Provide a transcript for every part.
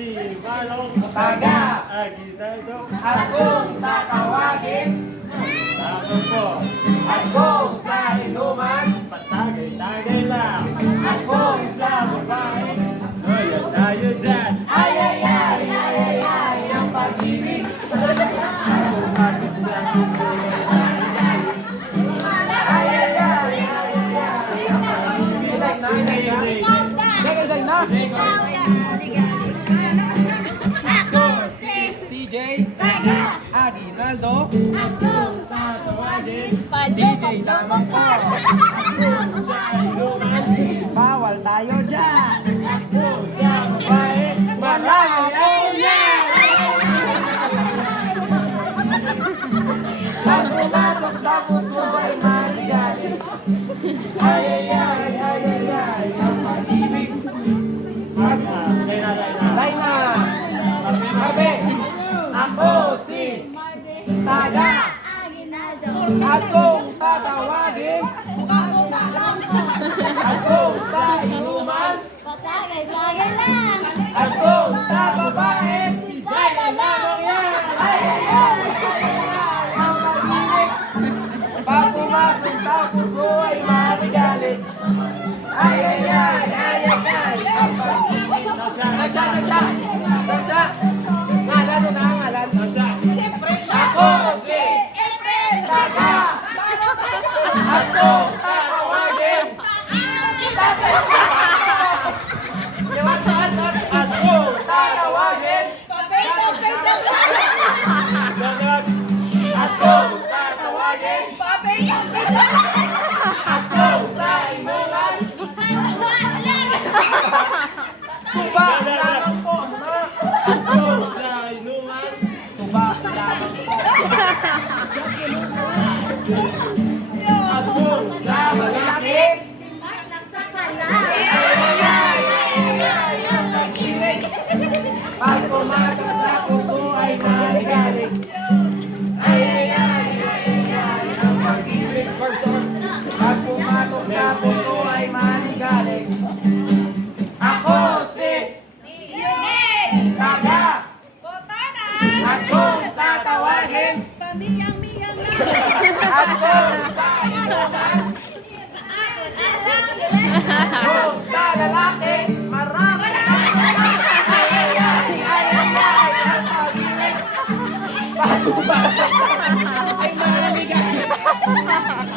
si Manong Taga Aguinaldo. akong tatawagin. Ako po, Ako sa inuman. patagay-tagay lang. Ako sa babae. Ayan tayo dyan. Ay, ay, ay, ay, ay, ay, ang pag-ibig. Pumasok sa puso ay maligay. Ay, ay, ay, ay, ay, ay, ang pag-ibig. Dagdag na. Ako si CJ Aguinaldo. Akong tatawagin. CJ lamang po. Ako sa inuman. Bawal tayo dyan. Ako sa babae. Marami ako yan. Pag pumasok sa puso ay maligalig. Ay, ay, ay, ay, ay, ay, ang pag-ibig. Kaya na. Dayna, sabi, ako si Taga. Akong tatawagin. Ako sa inuman. Ako sa babae. Kaya lamang yan. Ay, ay, ay, ay, ay, ay, ang pag-ibig. Pag pumasok sa puso ay maligalig. Ay, ay, ay, ay, ay, ay, ang pag-ibig. Nasya. Ngalan mo na, ngalan. Ako si Taga. Akong tatawagin. Akong tatawagin. Akong tatawagin. Ako sa inuman. Tuba lamang po, ma. Ako sa inuman. Tuba lamang po. Ako sa Malaki. Pag pumasok sa puso ay maligalig. Ay, ay, ay, ay, ay, ay, ang pag-ibig. Pag pumasok sa puso ay maligalig. Ako si Taga. Akong tatawagin. Ako sa inuman. Ako sa lalaki. Marami. Ay, ay, ay, ay, ay, ay, ang pag-ibig. Pag pumasok ay maligalig.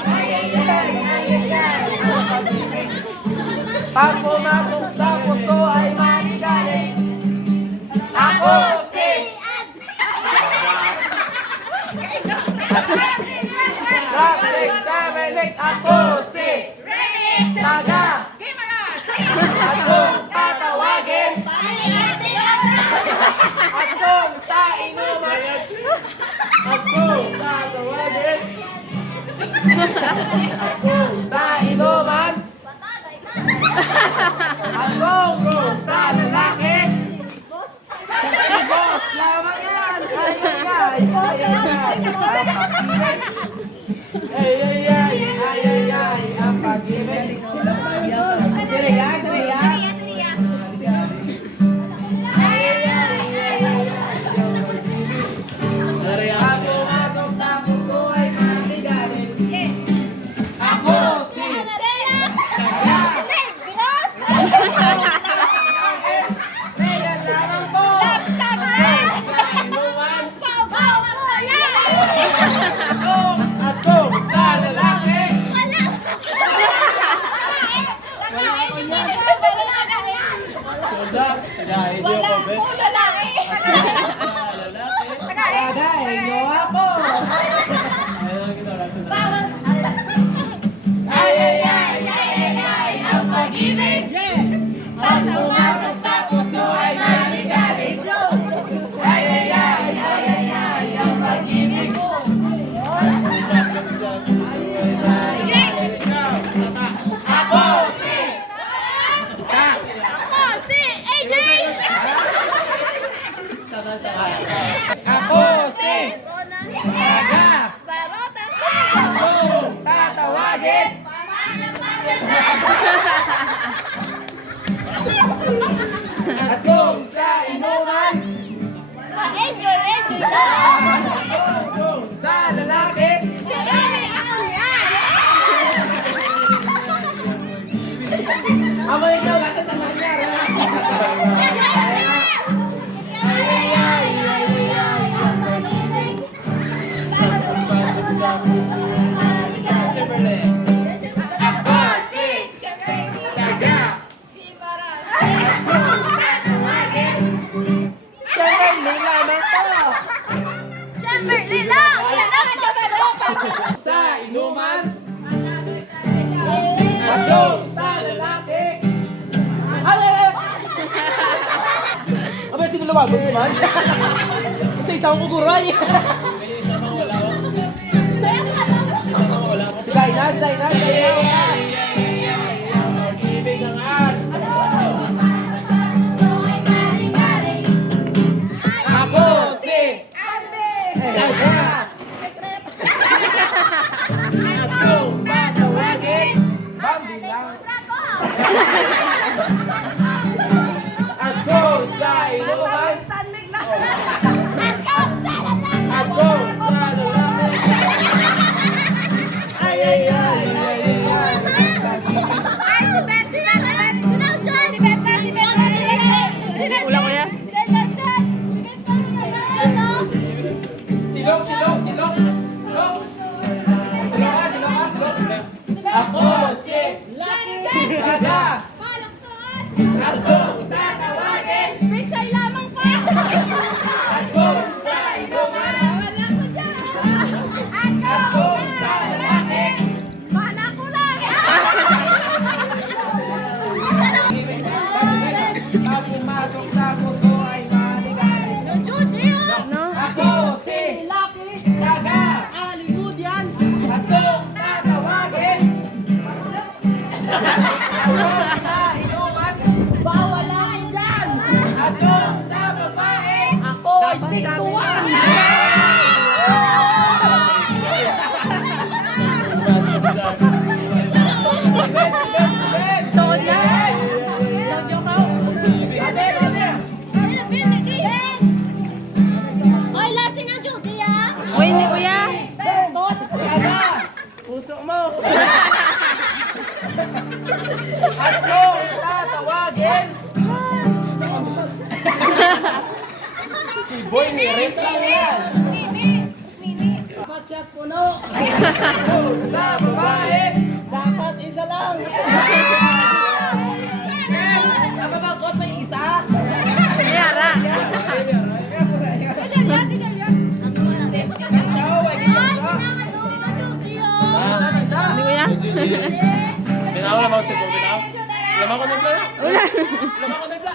Ay, ay, ay, ay, ay, ay, ang pag-ibig. Pag pumasok sa puso ay maligalig. Ako si Ako si Taga. Akong tatawagin. Akong sa inuman. Ako tatawagin. Akong sa inuman. Akong sa lalaki. Si boss lamang yan. Ay, ay, ay, ay, ay, ang pag-ibig. Ay, ay, ay. Ay, ay, ay, ang pag-ibig. Siriya. Pag pumasok sa puso ay maligalig. Ako si Megan lamang po. Ako Sa lalaki. Wala. Tagahin niyo ko, be. Sa lalaki. Kada, inyo ako. Ayaw kita lang sunod. Ay, ay, ay, ay, ay, ay, ang pag-ibig. Pag pumasok sa puso ay maligalig. Ay, ay, ay, ay, ay, ay, ang pag-ibig. Pumasok sa puso ay maligay. Ako si Ako si Taga. Akong tatawagin. Ako sa inuman. Enjoy, enjoy lang. Ako sa lalaki. Marami ako yan. Amo ikaw, lahat ang mangyari. Pasok sa puso. Chevrolet. Ako si Daga. Chevrolet lamang to. Chamberlain lang. Kailangan ko sa loob. Sa inuman. Ako sa lalaki. Aba, sino lumagot naman? Isa-isa akong kukuray. Si Dayna, si Dayna, si Dayna. Ibig ang as. Ako si Daga. Ako tatawagin. Bambi lang. Ako sa inuman. Ako sa lalaki. Ay, ay, ay, ay, ay, ay. Silong, silong, silong. Silong. Silong ka, silong ka, silong. Ako si Daga. Ako tatawagin. Ako sa inuman. Ako sa lalaki. Pag pumasok sa puso ay maligay. Ako si Daga. Ako tatawagin. Ako sa inuman. Ako sa babae. Stick to one. Tood na. Tood yung kao. Oy, lasing ang Judy, ah. Uy, hindi kuya. Puso mo. Ako tatawagin. Si Boy ni Rick lang yan. Pachat puno. Ako sa babae. Dapat isa lang. Nakabangkot may isa. Yara. Siya, wag siya. Hindi kuya. Binaw na mo si Bobby now. Lamang ko na pala. Wala. Lamang ko na pala.